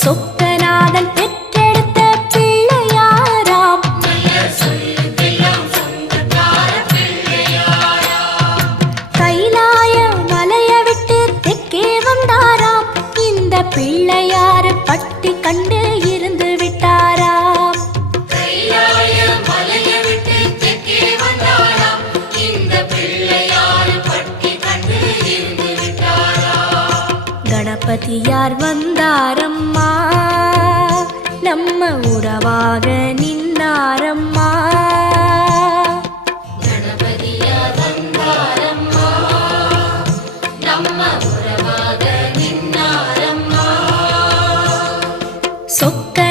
சொக்கநாதன் பெற்றெடுத்த பிள்ளையாராம். கைலாய மலைய விட்டு தெற்கே வந்தாராம். இந்த பிள்ளையார் பட்டி கண்டு இருந்து விட்டாராம். கணபதியார் வந்தாரம்மா, நம்ம உறவாக நின்னாரம்மா. கணபதியார் வந்தாரம்மா, நம்ம உறவாக நின்னாரம்மா. சொக்க